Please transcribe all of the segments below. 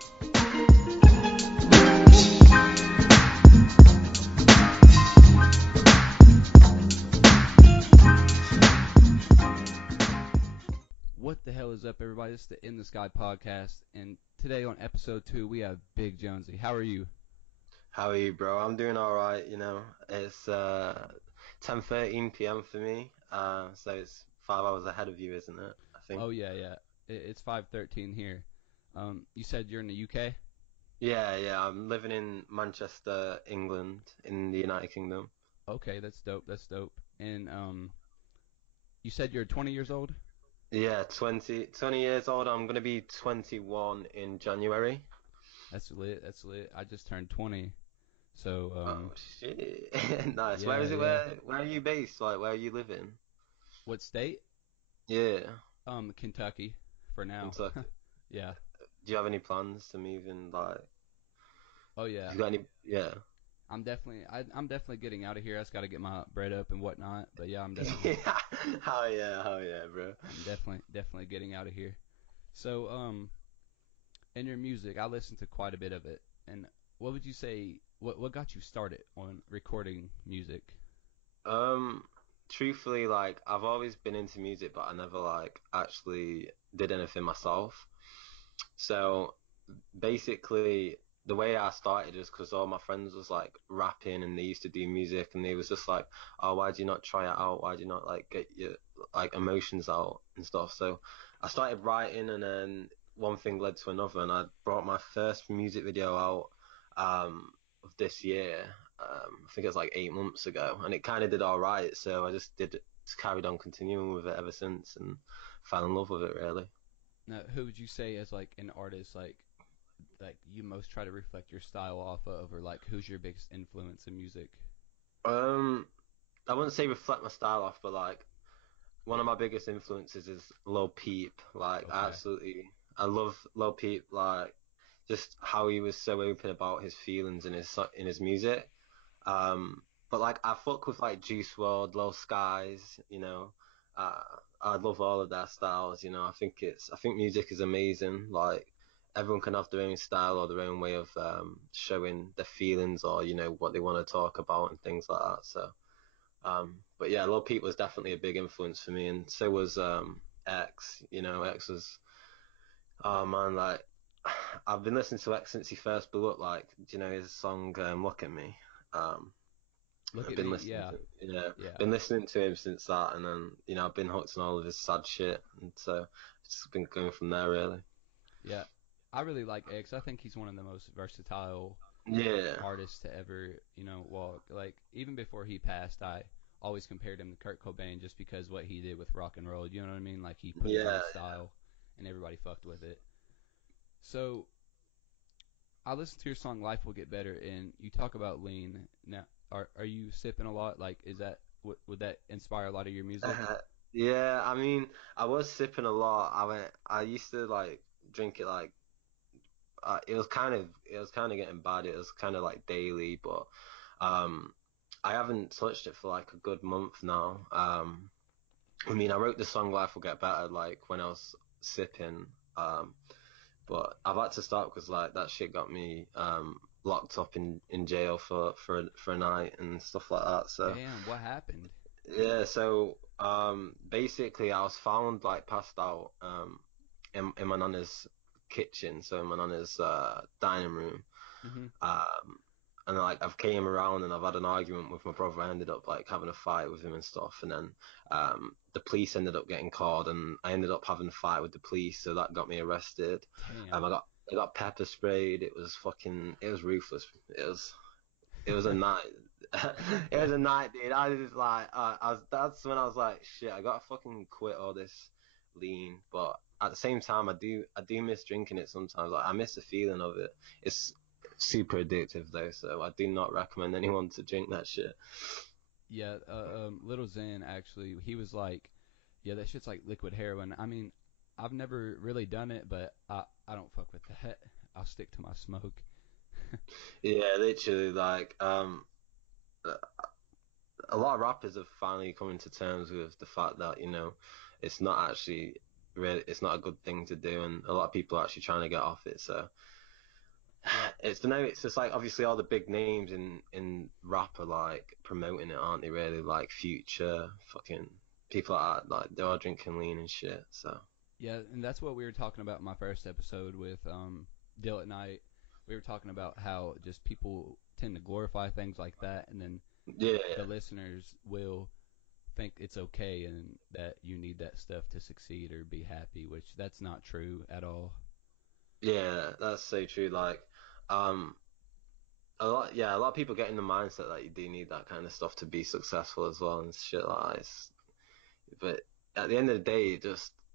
What the hell is up, everybody? This is the In the Sky podcast, and today on episode 2, we have Big Jonzey. How are you? How are you, bro? I'm doing all right, It's 10:13 p.m. for me, so it's 5 hours ahead of you, isn't it? I think. Oh yeah, yeah. It's 5:13 here. You said you're in the UK? Yeah, yeah. I'm living in Manchester, England, in the United Kingdom. Okay, that's dope. That's dope. And you said you're 20 years old? Yeah, 20 years old. I'm gonna be 21 in January. That's lit. That's lit. I just turned 20. So Oh shit, nice. Where yeah, is it? yeah. Where are you based? Like, where are you living? What state? Yeah, Kentucky for now. Kentucky. Yeah. Do you have any plans to move in? Like, Oh yeah. you got any? Yeah. I'm definitely getting out of here. I just got to get my bread up and whatnot. But yeah, Yeah, hell yeah, bro. I'm definitely getting out of here. So, in your music, I listened to quite a bit of it. And what would you say? What got you started on recording music? Um, Truthfully, like I've always been into music, but I never like actually did anything myself. So basically, the way I started is because all my friends was like rapping and they used to do music, and they was just like, "Oh, why do you not try it out? Why do you not like get your like emotions out and stuff?" So I started writing, and then one thing led to another, and I brought my first music video out of this year. I think it was like 8 months ago, and it kind of did all right. So I just carried on continuing with it ever since, and fell in love with it really. Now, who would you say as like an artist like you most try to reflect your style off of, or like who's your biggest influence in music? Um, I wouldn't say reflect my style off, but like one of my biggest influences is Lil Peep. Like Okay. I love Lil Peep. Like just how he was so open about his feelings in his music. But like I fuck with like Juice WRLD, Lil Skies. Uh, I love all of their styles. I think music is amazing. Like everyone can have their own style or their own way of showing their feelings or what they want to talk about and things like that. So. But yeah, Lil Peep was definitely a big influence for me, and so was X. X was, oh man, like I've been listening to X since he first blew up. Like, do you know his song "Look at Me"? Um, Look I've at been me. listening Yeah. to yeah, Yeah. been listening to him since that, and then I've been hooked on all of his sad shit, and so it's just been going from there really. Yeah. I really like X. I think he's one of the most versatile Yeah, artists to ever, walk. Like even before he passed, I always compared him to Kurt Cobain just because what he did with rock and roll. You know what I mean? Like he put his own yeah, style, and everybody fucked with it. So I listened to your song "Life Will Get Better," and you talk about lean. Now, are you sipping a lot? Like, is that would that inspire a lot of your music? yeah. Yeah, I mean, I was sipping a lot. I used to like drink it like it was kind of getting bad. It was kind of like daily, but um, I haven't touched it for like a good month now. I mean, I wrote the song "Life Will Get Better" like when I was sipping, um, but I've had to stop because like that shit got me locked up in jail for a night and stuff like that. So Damn, what happened? yeah, so basically I was found like passed out in my nana's kitchen, so in my nana's dining room. Hmm. Um, and like I've came around and I've had an argument with my brother. I ended up like having a fight with him and stuff, and then the police ended up getting called, and I ended up having a fight with the police, so that got me arrested. Damn. I got pepper sprayed. It was ruthless. It was a night. It was a night, dude. I was just like, that's when I was like, shit, I gotta fucking quit all this lean. But at the same time, I do miss drinking it sometimes. Like, I miss the feeling of it. It's super addictive though, so I do not recommend anyone to drink that shit. Yeah, Little Xan actually, he was like, yeah, that shit's like liquid heroin. I mean, I've never really done it, but I don't fuck with that. I'll stick to my smoke. Yeah, literally, like, a lot of rappers have finally come to terms with the fact that it's not actually really, it's not a good thing to do, and a lot of people are actually trying to get off it. So Well, It's no, it's just like obviously all the big names in rap are like promoting it, aren't they? Really, like Future, fucking people like that, like they're all drinking lean and shit. So yeah, and that's what we were talking about in my first episode with Dill at Night. We were talking about how just people tend to glorify things like that, and then yeah, the listeners will think it's okay and that you need that stuff to succeed or be happy, which that's not true at all. yeah, that's so true. Like, um, a lot of people get in the mindset that you do need that kind of stuff to be successful as well and shit like that. But at the end of the day,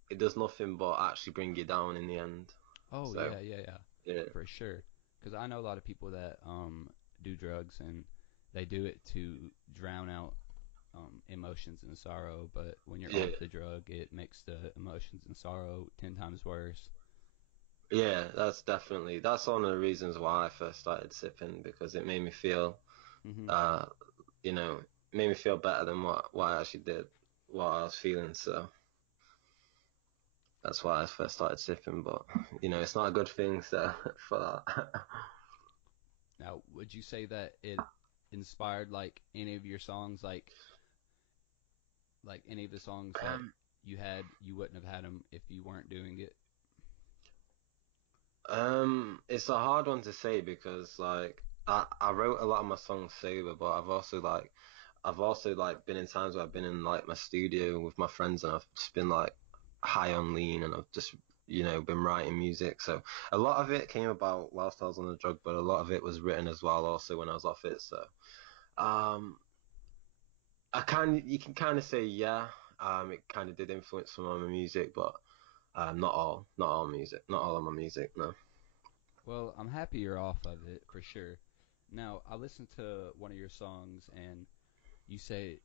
it does nothing but actually bring you down in the end. Oh So yeah, yeah, yeah, yeah, for sure. Because I know a lot of people that do drugs and they do it to drown out emotions and sorrow. But when you're yeah, off the drug, it makes the emotions and sorrow 10 times worse. yeah. That's one of the reasons why I first started sipping because it made me feel, Hmm. uh, you know, made me feel better than what I actually did, what I was feeling. So that's why I first started sipping. But it's not a good thing. So for that. Now, would you say that it inspired like any of your songs, like any of the songs that Um, you had, you wouldn't have had them if you weren't doing it? it's a hard one to say because like I wrote a lot of my songs sober, but I've also like been in times where I've been in like my studio with my friends and I've just been like high on lean and I've just been writing music. So a lot of it came about whilst I was on the drug, but a lot of it was written as well also when I was off it. So um you can kind of say yeah, it kind of did influence some of my music, but not all music, not all of my music, no. Well, I'm happy you're off of it for sure. Now, I listened to one of your songs, and you say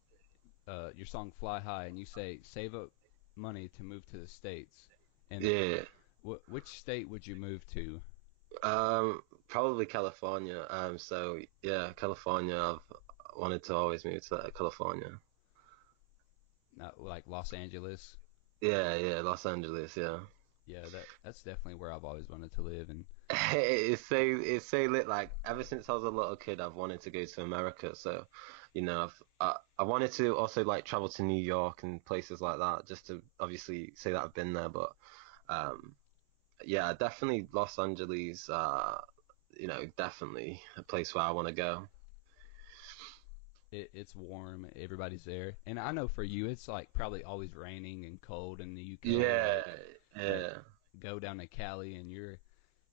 your song "Fly High," and you say save up money to move to the states. And Yeah. which state would you move to? Probably California. So yeah, California. I've wanted to always move to California. Not like Los Angeles. Yeah, yeah, Los Angeles. Yeah, Yeah, that's definitely where I've always wanted to live. And it's so lit. Like ever since I was a little kid, I've wanted to go to America. So, I wanted to also like travel to New York and places like that, just to obviously say that I've been there. But um, yeah, definitely Los Angeles. Definitely a place where I want to go. it's warm. Everybody's there, and I know for you, it's like probably always raining and cold in the UK. Yeah, Like yeah. go down to Cali and you're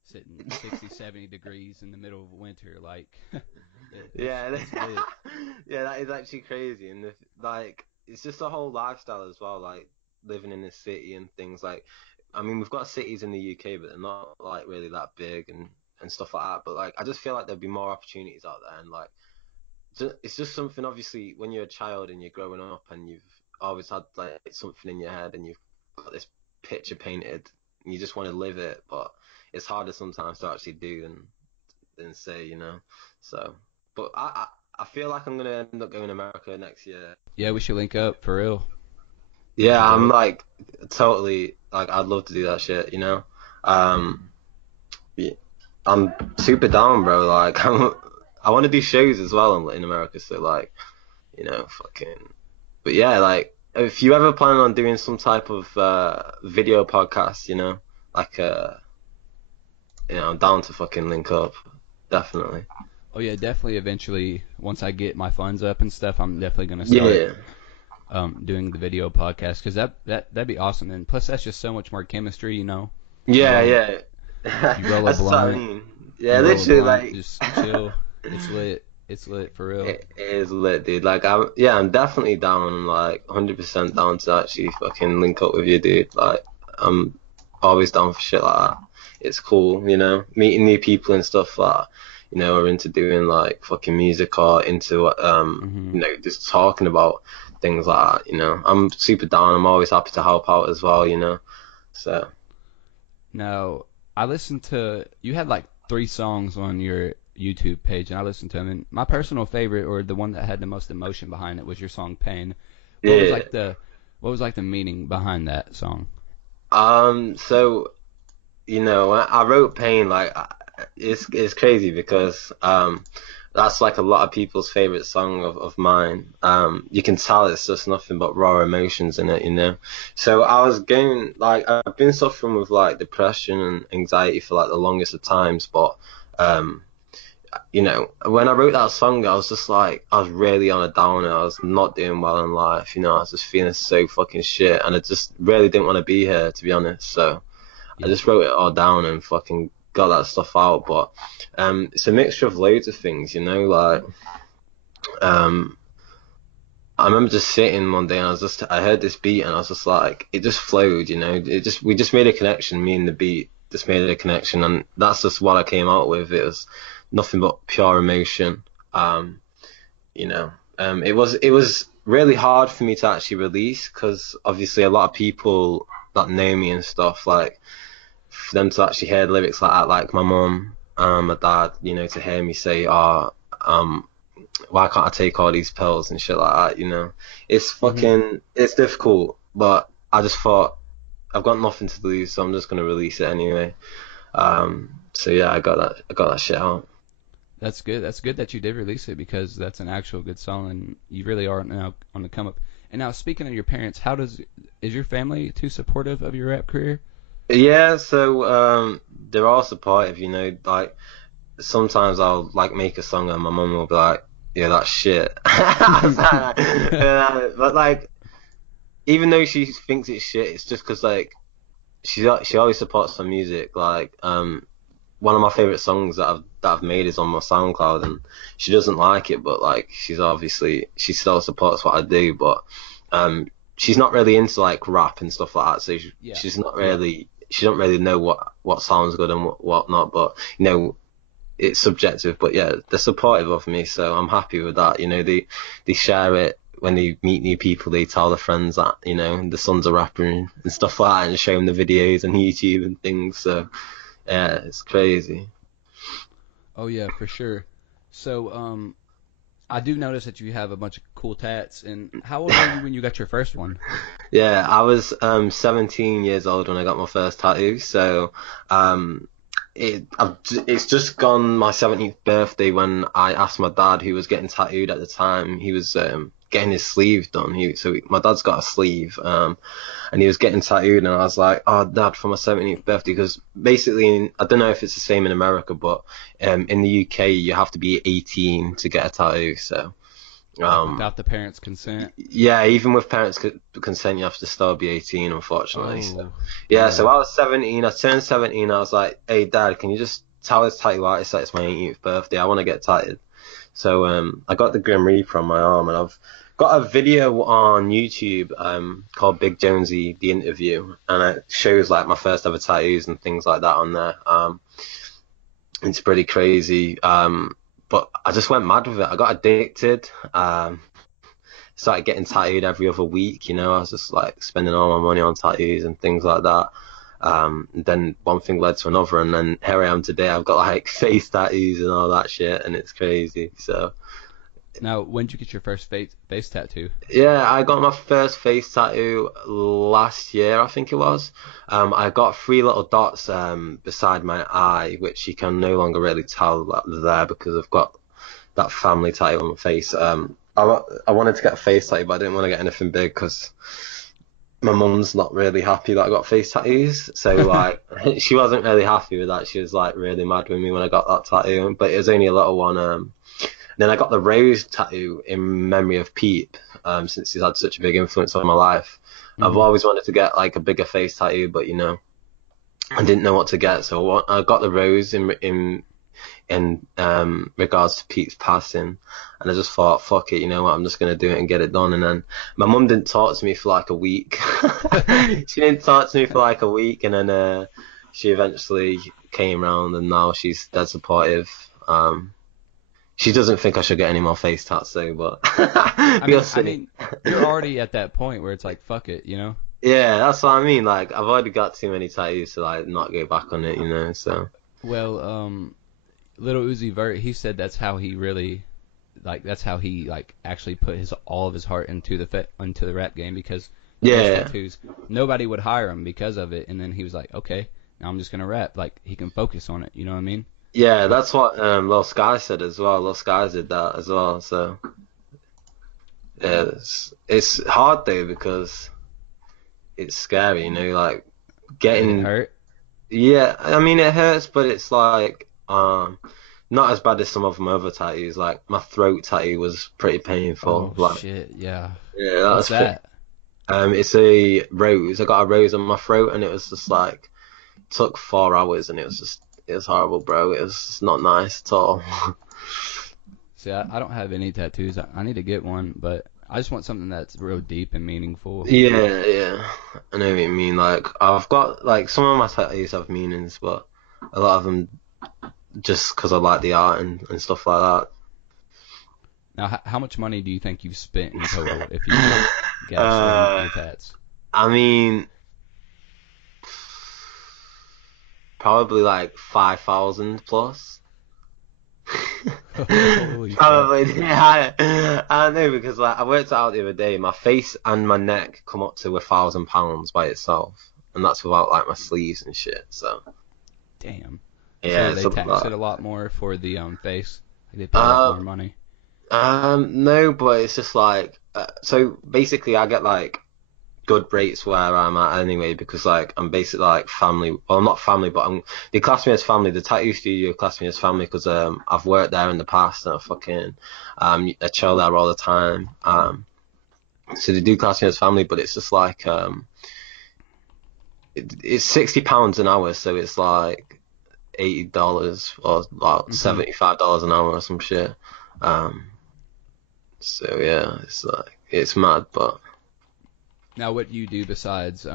sitting 60, 70 degrees in the middle of winter. Like Yeah, it's lit. yeah, that is actually crazy, and like it's just a whole lifestyle as well, like living in the city and things like. I mean, we've got cities in the UK, but they're not like really that big and stuff like that. But like, I just feel like there'd be more opportunities out there, and like, it's just something. Obviously, when you're a child and you're growing up, and you've always had like something in your head, and you've got this picture painted, and you just want to live it, but it's harder sometimes to actually do than say, So, but I feel like I'm gonna end up going to America next year. Yeah, we should link up for real. That'd Yeah, be I'm dope. like totally like I'd love to do that shit. Yeah, I'm super down, bro. Like I want to do shows as well in America, so like fucking. But yeah, like if you ever plan on doing some type of video podcast, like I'm down to fucking link up, definitely. Oh yeah, definitely. Eventually, once I get my funds up and stuff, I'm definitely gonna start Yeah, doing the video podcast because that'd be awesome. And plus, that's just so much more chemistry. You yeah, roll yeah. you roll a That's what I blunt, mean. Yeah, just chill. It's lit. It's lit for real. it is lit, dude. Like, I'm definitely down, like, 100% down to actually fucking link up with you, dude. Like, I'm always down for shit like that. It's cool, meeting new people and stuff that, are into doing like fucking music or into, Hmm. just talking about things like that, I'm super down. I'm always happy to help out as well. So, Now, I listened to you had like 3 songs on your YouTube page, and I listened to them. And my personal favorite, or the one that had the most emotion behind it, was your song "Pain." What was yeah. like the what was like the meaning behind that song? So I wrote Pain like. it's crazy because that's like a lot of people's favorite song of mine. You can tell it's just nothing but raw emotions in it, you know. So I was going like I've been suffering with like depression and anxiety for like the longest of times, but um you know, when I wrote that song, I was just like, I was really on a downer. I was not doing well in life, you know. I was just feeling so fucking shit, and I just really didn't want to be here, to be honest. So I Yeah. just wrote it all down and fucking got that stuff out. But it's a mixture of loads of things, you know. Like um, I remember just sitting one day and I heard this beat and I was just like, it just flowed, you know. We just made a connection. Me and the beat just made a connection, and that's just what I came out with. It was nothing but pure emotion. Um, you know, it was really hard for me to actually release because obviously a lot of people that know me and stuff like for them to actually hear the lyrics like that, like my mum, my dad, you know, to hear me say, um, why can't I take all these pills and shit like that, you know, Hmm. it's difficult, but I just thought I've got nothing to lose, so I'm just gonna release it anyway. So yeah, I got that shit out. That's good. That's good that you did release it because that's an actual good song, and you really are now on the come up. And now, speaking of your parents, how does is your family too supportive of your rap career? Yeah, so they're all supportive, you know, like sometimes I'll like make a song and my mum will be like, "Yeah, that's shit." I was like, but like, even though she thinks it's shit, it's just because like she always supports my music. Like, one of my favorite songs that I've made is on my SoundCloud, and she doesn't like it, but like, she still supports what I do, but um, she's not really into like rap and stuff like that, so Yeah, she's not yeah. really. She don't really know what sounds good and what not, but you know, it's subjective, but yeah, they're supportive of me, so I'm happy with that. You know, they share it when they meet new people. They tell their friends that you know the son's a rapper and stuff like that, and show them the videos on YouTube and things. So yeah, it's crazy. Oh yeah, for sure. So, I do notice that you have a bunch of cool tats. And how old were you when you got your first one? Yeah, I was 17 years old when I got my first tattoo. So um, it's just gone my 17th birthday when I asked my dad, who was getting tattooed at the time. He was getting his sleeve done. My dad's got a sleeve, and he was getting tattooed, and I was like, "Oh, Dad, for my 17th birthday," because basically, I don't know if it's the same in America, but in the UK you have to be 18 to get a tattoo. So. Like Um, without the parents' consent? yeah, even with parents' consent, you have to still be 18, unfortunately. So, Oh, yeah, so damn. I was 17. I turned 17. I was like, "Hey, Dad, can you just tell this tattoo artist that it's my 18th birthday? I want to get tattooed." So, I got the Grim Reaper on my arm, and I've got a video on YouTube called Big Jonzey, the interview, and it shows like my first ever tattoos and things like that on there. It's pretty crazy. But I just went mad with it. I got addicted. Started getting tattooed every other week. You know, I was just like spending all my money on tattoos and things like that. And then one thing led to another, and then here I am today. I've got like face tattoos and all that shit, and it's crazy. So Now, when did you get your first face tattoo? yeah, I got my first face tattoo last year, I think it was. I got three little dots beside my eye, which you can no longer really tell that they're there because I've got that family tattoo on my face. I wanted to get a face tattoo, but I didn't want to get anything big because my mum's not really happy that I got face tattoos. So like, she wasn't really happy with that. She was like really mad with me when I got that tattoo, but it was only a little one. Then I got the rose tattoo in memory of Pete, since he's had such a big influence on my life. I've Hmm. always wanted to get like a bigger face tattoo, but you know, I didn't know what to get, so I got the rose in regards to Pete's passing, and I just thought, fuck it, you know what, I'm just gonna do it and get it done. And then my mum didn't talk to me for like a week. She didn't talk to me for like a week, and then she eventually came round, and now she's dead supportive. She doesn't think I should get any more face tats though, but I we'll mean, I see. mean, you're already at that point where it's like, fuck it, you know? Yeah, that's what I mean. Like, I've already got too many tattoos to like not go back on it, you know. So Well, Little Uzi Vert, he said that's how he really, like, that's how he like actually put his all of his heart into into the rap game because of those yeah, tattoos. Nobody would hire him because of it, and then he was like, okay, now I'm just gonna rap. Like he can focus on it. You know what I mean? Yeah, that's what Lil Sky said as well. Lil Sky did that as well. So yeah, it's hard though because it's scary, you know, like Did it getting. hurt? Yeah, I mean it hurts, but it's like not as bad as some of my other tattoos. Like my throat tattoo was pretty painful. Oh Like shit, yeah. yeah, that What's was pretty. that? It's a rose. I got a rose on my throat, and it was just like took 4 hours, and it was horrible, bro. It was just not nice at all. See, I don't have any tattoos. I need to get one, but I just want something that's real deep and meaningful. Yeah, yeah, I know what you mean. Like I've got like some of my tattoos have meanings, but a lot of them just because I like the art and stuff like Now, how much money do you think you've spent in total if you that. guess on your tats? I mean, probably like 5,000 plus. Holy fuck. Probably, yeah. I don't know because like I worked it out the other day. My face and my neck come up to £1,000 by itself, and that's without like my sleeves and shit. So Damn. yeah, So it's they a tax lot. it a lot more for the face. Like they pay a lot more money. No, but it's just like so basically I get like good rates where I'm at anyway because like I'm basically like family. Well, I'm not family, but they class me as family. The tattoo studio class me as family because I've worked there in the past and I chill there all the time. So they do class me as family, but it's just like it's £60 an hour, so it's like $80 or like Hmm. $75 an hour or some shit. Um, so yeah, it's like it's mad, but. Now, what do you do besides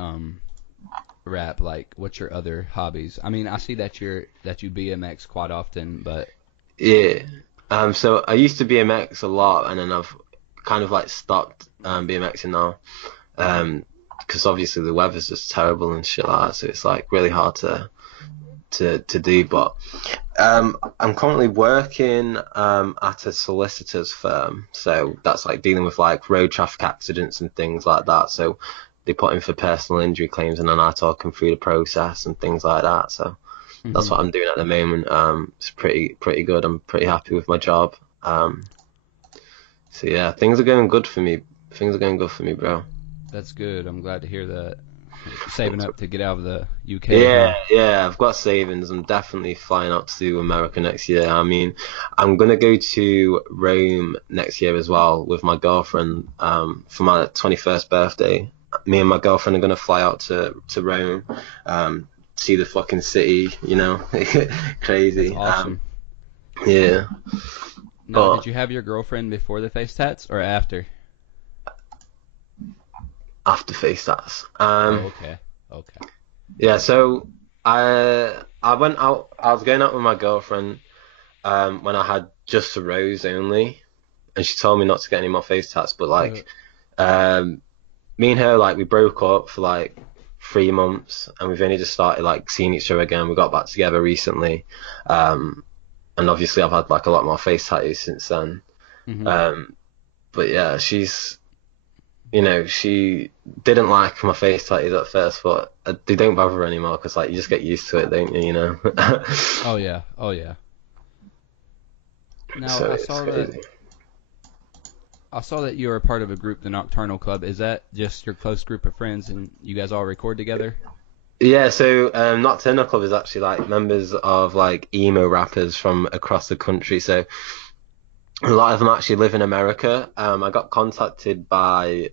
rap? Like, what's your other hobbies? I mean, I see that you BMX quite often, but Yeah. So I used to BMX a lot, and then I've kind of like stopped BMXing now. Because obviously the weather's just terrible and shit like that, so it's like really hard to do. But I'm currently working at a solicitor's firm, so that's like dealing with like road traffic accidents and things like that. So they put in for personal injury claims, and then I talk them through the process and things like that. So that's hmm what I'm doing at the moment. It's pretty good. I'm pretty happy with my job. So yeah, things are going good for me. Things are going good for me, bro. that's good. I'm glad to hear that. Saving up to get out of the UK, Yeah, huh? yeah, I've got savings. I'm definitely flying out to America next year. I mean, I'm gonna go to Rome next year as well with my girlfriend, for my 21st birthday. Me and my girlfriend are gonna fly out to Rome, see the fucking city, you know, That's crazy. awesome. Yeah, Now, but did you have your girlfriend before the face tats or after? after face tats. Oh, okay. Okay. Yeah, so I went out. I was going out with my girlfriend when I had just a rose only, and she told me not to get any more face tats. But Uh, like, um, me and her like we broke up for like 3 months, and we've only just started like seeing each other again. We got back together recently, um, and obviously I've had like a lot more face tattoos since then. hmm Um, but yeah, she didn't like my face tattoos at first, but they don't bother her anymore because like you just get used to it, don't you? You know. Oh yeah. Oh yeah. Now, So it's crazy. I saw that you are a part of a group, the Nocturnal Club. Is that just your close group of friends and you guys all record together? Yeah, so Nocturnal Club is actually like members of like emo rappers from across the country. So a lot of them actually live in America. I got contacted by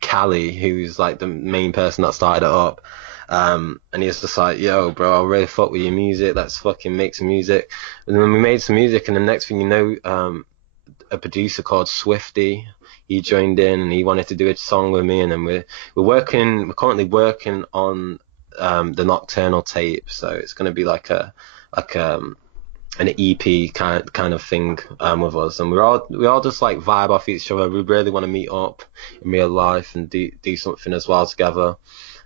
Callie, who's like the main person that started it up. And he was just like, yo, bro, I really fuck with your music. Let's fucking make some music. And then we made some music, and the next thing you know, a producer called Swifty, he joined in and he wanted to do a song with me. And then we're currently working on the Nocturnal tape. So it's going to be like an EP kind of thing with us, and we all just like vibe off each other. We really want to meet up in real life and do something as well together.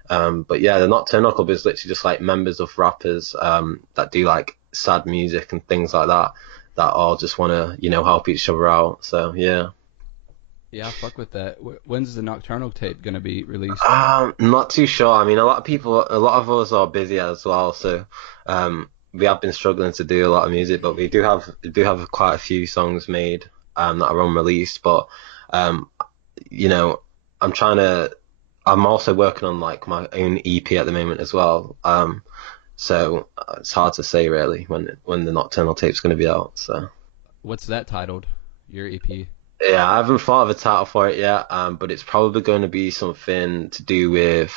But yeah, the Nocturnal Club is literally just like members of rappers that do like sad music and things like that that all just want to help each other out. So yeah. Yeah, I fuck with that. When's the Nocturnal tape gonna be released? Not too sure. I mean, a lot of us are busy as well, so we have been struggling to do a lot of music, but we do have quite a few songs made that are unreleased. But um, you know, I'm trying to. I'm also working on like my own EP at the moment as well. So it's hard to say really when the Nocturnal Tape's going to be out. So What's that titled? Your EP? yeah, I haven't thought of a title for it yet. But it's probably going to be something to do with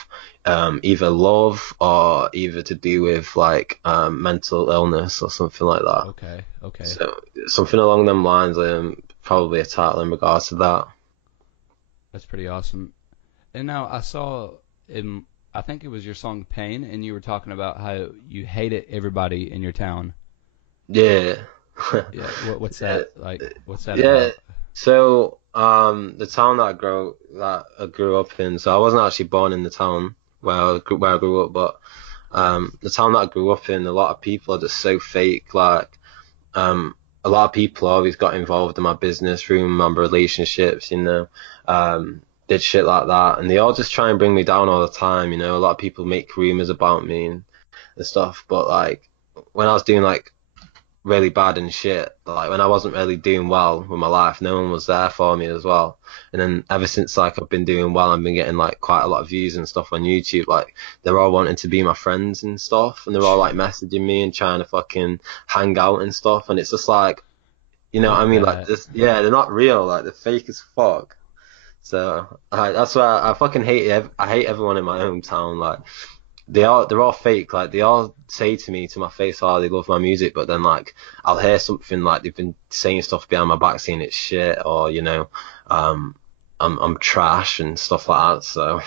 either love or either to do with like mental illness or something like that. Okay, okay. So something along them lines. Probably a title in regards to that. That's pretty awesome. And now I saw in, I think it was your song Pain, and you were talking about how you hated everybody in your town. Yeah. Yeah, what's Yeah. that like? What's that Yeah. about? So, the town that I grew up in. So I wasn't actually born in the town where I grew up, but the town that I grew up in, a lot of people are just so fake. Like, a lot of people always got involved in my business, ruined my relationships, did shit like that, and they all just try and bring me down all the time. A lot of people make rumors about me and stuff, but like when I was doing like really bad and shit. Like when I wasn't really doing well with my life, no one was there for me as well. And then ever since like I've been doing well, I've been getting like quite a lot of views and stuff on YouTube. Like they're all wanting to be my friends and stuff, and they're all like messaging me and trying to fucking hang out and stuff. And it's just like, what I Fuck mean? Like that. this, yeah, they're not real. Like they're fake as fuck. So that's why I fucking I hate everyone in my hometown. Like they're all fake. Like they all say to me to my face, "Oh, they love my music," but then like I'll hear something like they've been saying stuff behind my back, saying it's shit, or um, I'm trash and stuff like that. So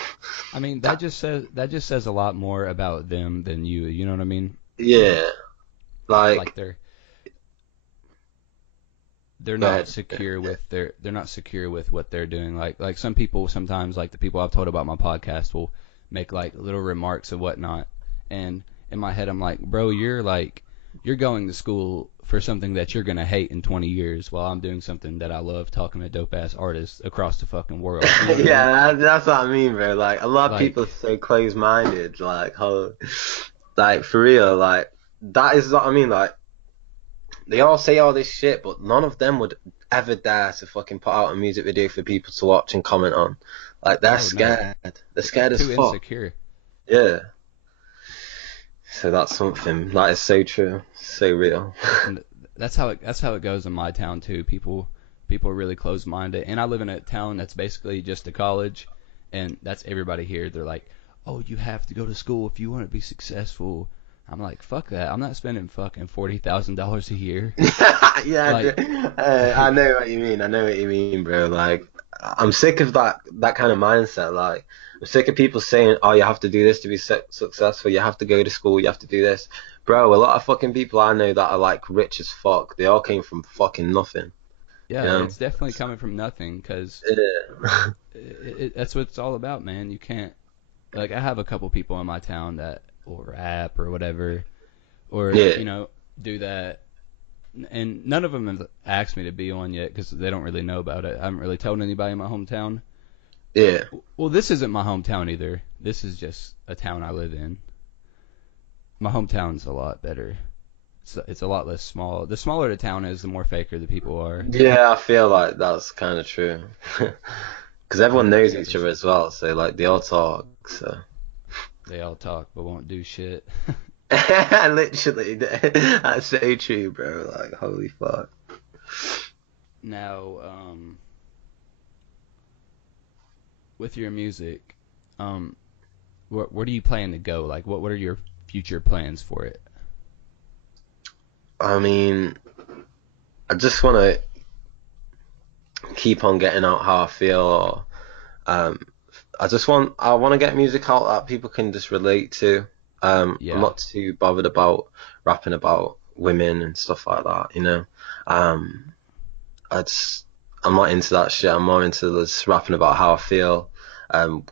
I mean, that just says a lot more about them than you. You know what I mean? yeah, Like like they're go not ahead. secure with they're not secure with what they're doing. Like some people sometimes, like the people I've told about my podcast, will make like little remarks and whatnot, and in my head I'm like, bro, you're going to school for something that you're gonna hate in 20 years, while I'm doing something that I love, talking to dope ass artists across the fucking world. You know what I mean? Yeah, that's what I mean, bro. Like a lot of people are Like, so close-minded. Like how, like for real, like that is what I mean. Like they all say all this shit, but none of them would ever dare to fucking put out a music video for people to watch and comment on. Like they're oh no, scared. They're scared as too fuck. insecure. Yeah. So that's something that is so true, so real. And that's how it goes in my town too. People are really close minded, and I live in a town that's basically just a college, and that's everybody here. They're like, oh, you have to go to school if you want to be successful. I'm like, fuck that. I'm not spending fucking $40,000 a year. Yeah, Like, I know what you mean. I know what you mean, bro. Like, I'm sick of that kind of mindset. Like, I'm sick of people saying, "Oh, you have to do this to be successful. You have to go to school. You have to do this." Bro, a lot of fucking people I know that are like rich as fuck. They all came from fucking nothing. You yeah, know? it's definitely coming from nothing, because Yeah. that's what it's all about, man. You can't, like, I have a couple people in my town that will rap or whatever, or Yeah. do that, and none of them have asked me to be on yet because they don't really know about it. I haven't really told anybody in my hometown. Yeah. Well, this isn't my hometown either. This is just a town I live in. My hometown's a lot better. It's a lot less small. The smaller the town is, the more faker the people are. Yeah, I feel like that's kind of true. Because everyone Yeah, knows yeah, each for other sure. as well, so like they all talk. So They all talk but won't do shit. literally, that's so true, bro. Like holy fuck. Now, with your music, um, where do you plan to go? Like, what are your future plans for it? I mean, I just want to keep on getting out how I feel. Or, um, I want to get music out that people can just relate to. I'm Yeah, not too bothered about rapping about women and stuff like that. Um, I just, I'm not into that shit. I'm more into just rapping about how I feel,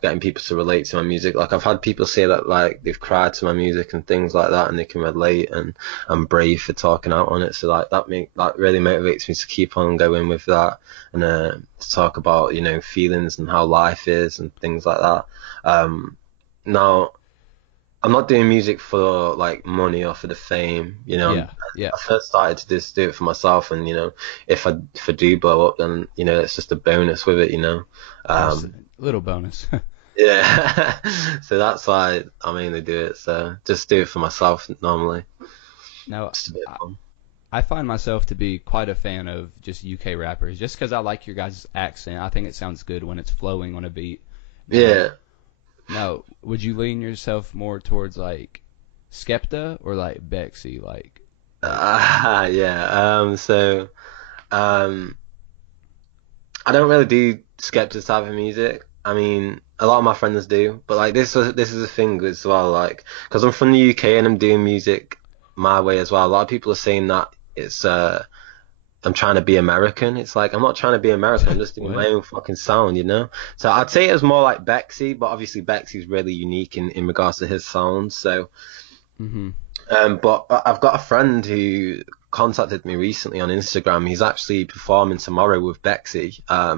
getting people to relate to my music. Like I've had people say that like they've cried to my music and things like that, and they can relate, and I'm brave for talking out on it. So like that really motivates me to keep on going with that, and to talk about feelings and how life is and things like that. Now I'm not doing music for like money or for the fame. Yeah, yeah, I first started to just do it for myself, and if I do blow up, then it's just a bonus with it. that's a Um, little bonus. yeah. So that's why I mainly do it. So just do it for myself normally. Now, Just a bit of I, fun. I find myself to be quite a fan of just UK rappers, just because I like your guys' accent. I think it sounds good when it's flowing on a beat. Now, Yeah. now, would you lean yourself more towards like Skepta or like Bexy, Yeah. Um, I don't really do Skepta's type of music. I mean, a lot of my friends do, but like this is a thing as well. Like, because I'm from the UK and I'm doing music my way as well. A lot of people are saying that it's I'm trying to be American. It's like I'm not trying to be American. I'm just doing my what? own fucking sound. So I'd say it was more like Bexy, but obviously Bexy's really unique in regards to his sound. So, Mm-hmm. but I've got a friend who contacted me recently on Instagram. He's actually performing tomorrow with Bexy. Yeah,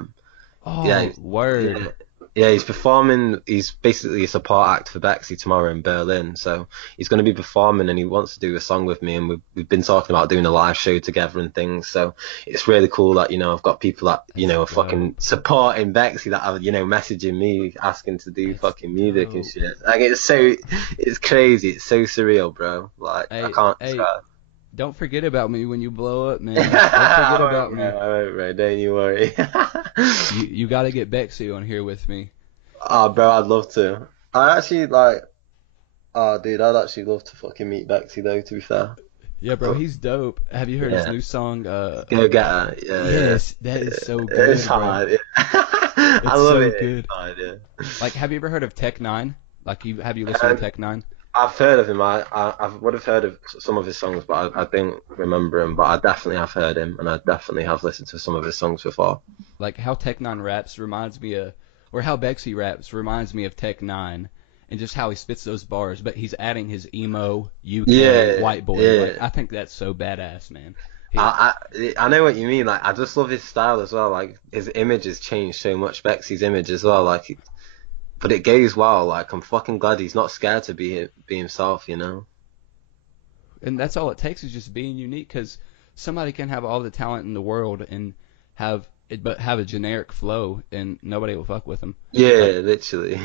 Oh, yeah, word. yeah. He's performing. He's basically a support act for Bexy tomorrow in Berlin. So he's going to be performing, and he wants to do a song with me. And we've been talking about doing a live show together and things. So it's really cool that I've got people that That's are dope. fucking supporting Bexy that are messaging me asking to do That's fucking music and dope. shit. Like it's crazy. It's so surreal, bro. Like I Hey, can't hey, describe. don't forget about me when you blow up, man. Don't I forget won't, about bro. me. I won't, bro. Don't you worry. You got to get Bexy on here with me. Oh, bro, I'd love to. I actually like. Oh, dude, I'd actually love to fucking meet Bexy though. To be fair. Yeah, bro, Oh, he's dope. Have you heard his yeah, new song? go get her. Yeah, yeah. Yes, that is so It's good, bro. hard. Yeah. I It's love so it. It's good. hard. Yeah. Like, have you ever heard of Tech Nine? Like, have you listened to Um, Tech Nine? I've heard of him. I would have heard of some of his songs, but I don't remember him. But I definitely have heard him, and I definitely have listened to some of his songs before. Like how Tech Nine raps reminds me of, or how Bexy raps reminds me of Tech Nine, and just how he spits those bars. But he's adding his emo UK Yeah, white boy. Like, yeah. I think that's so badass, man. He, I know what you mean. Like, I just love his style as well. Like, his image has changed so much. Bexy's image as well. Like, but it goes well. Like, I'm fucking glad he's not scared to be himself. and that's all it takes is just being unique. Because somebody can have all the talent in the world and have it, but have a generic flow, and nobody will fuck with them. Like, Yeah, literally.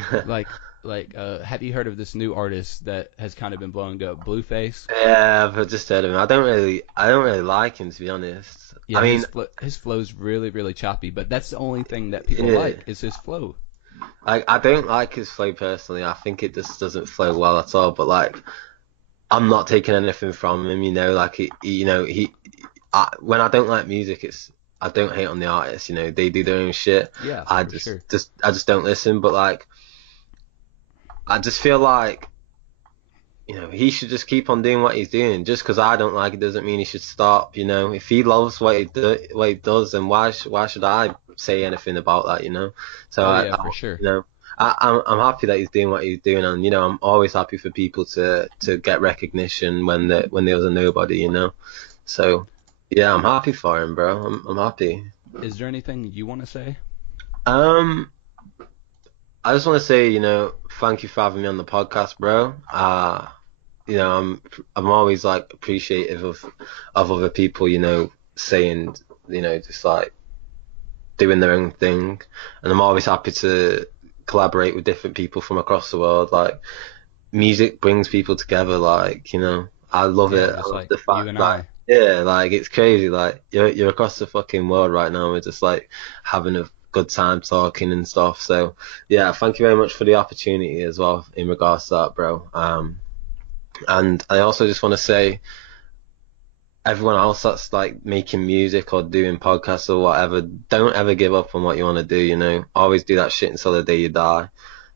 have you heard of this new artist that has kind of been blowing up, Blueface? Yeah, I've just heard of him. I don't really like him to be honest. I Yeah, mean, his flow's really really choppy, but that's the only thing that people yeah, like is his flow. I don't like his flow personally. I think it just doesn't flow well at all. But like, I'm not taking anything from him. Like when I don't like music, I don't hate on the artist. They do their own shit. Yeah, I for sure. I just don't listen. But like, I just feel like he should just keep on doing what he's doing. Just because I don't like it doesn't mean he should stop. If he loves what he does, then why should I say anything about that? So Oh yeah, for sure. I'm happy that he's doing what he's doing, and I'm always happy for people to get recognition when there was a nobody. So yeah, I'm happy for him, bro. I'm happy. Is there anything you want to say? Um, I just want to say, thank you for having me on the podcast, bro. You know, I'm always like appreciative of other people, saying, just like doing their own thing, and I'm always happy to collaborate with different people from across the world. Like music brings people together. Like I love Yeah, it. I just love like the you fact and like I. yeah, like it's crazy. Like you're across the fucking world right now. We're just like having a good time talking and stuff. So yeah, thank you very much for the opportunity as well in regards to that, bro. And I also just want to say everyone else that's like making music or doing podcasts or whatever, don't ever give up on what you want to do, Always do that shit until the day you die.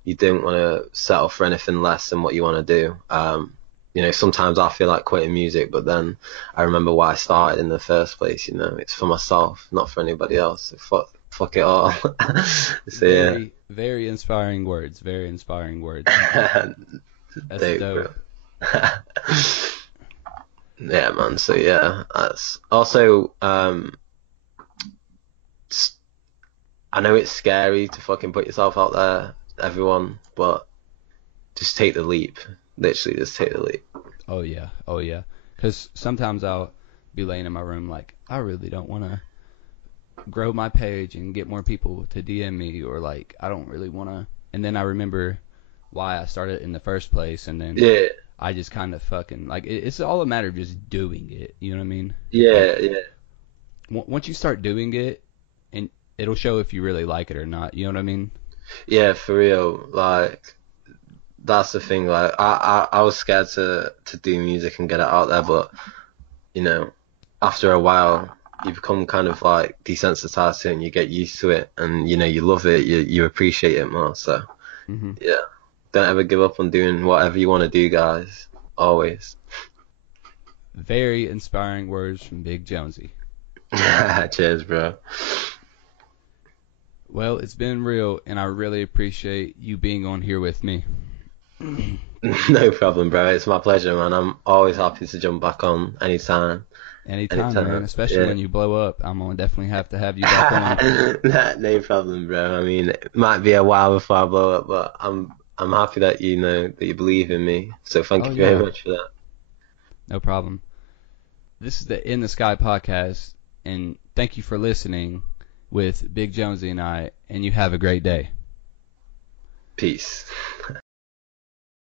You don't want to settle for anything less than what you want to do. Sometimes I feel like quitting music, but then I remember why I started in the first place, it's for myself, not for anybody else. So fuck it all. So yeah. Very, very inspiring words. Very inspiring words. That's Dope, bro. dope. Yeah, man. So yeah, that's also I know it's scary to fucking put yourself out there, everyone, but just take the leap. literally just take the leap. Oh yeah, oh yeah. Because sometimes I'll be laying in my room like I really don't want to grow my page and get more people to DM me, or like I don't really want to. And then I remember why I started in the first place, and then Yeah, I just kind of fucking like it's all a matter of just doing it. You know what I mean? Like yeah, yeah, once you start doing it, and it'll show if you really like it or not. You know what I mean? yeah, for real. Like that's the thing. Like I was scared to do music and get it out there, but you know, after a while, you become kind of like desensitized to it and you get used to it, and you know, you love it, you appreciate it more. So Hmm. yeah, don't ever give up on doing whatever you want to do, guys. Always. Very inspiring words from Big Jonzey. Cheers, bro. Well, it's been real, and I really appreciate you being on here with me. No problem, bro. It's my pleasure, man. I'm always happy to jump back on anytime. Anytime, man. Anytime. Especially Yeah. when you blow up, I'm gonna definitely have to have you back on. No problem, bro. I mean, it might be a while before I blow up, but I'm happy that you know that you believe in me. So thank Oh you very yeah, much for that. no problem. This is the In the Sky podcast, and thank you for listening with Big Jonesy and I. And you have a great day. Peace.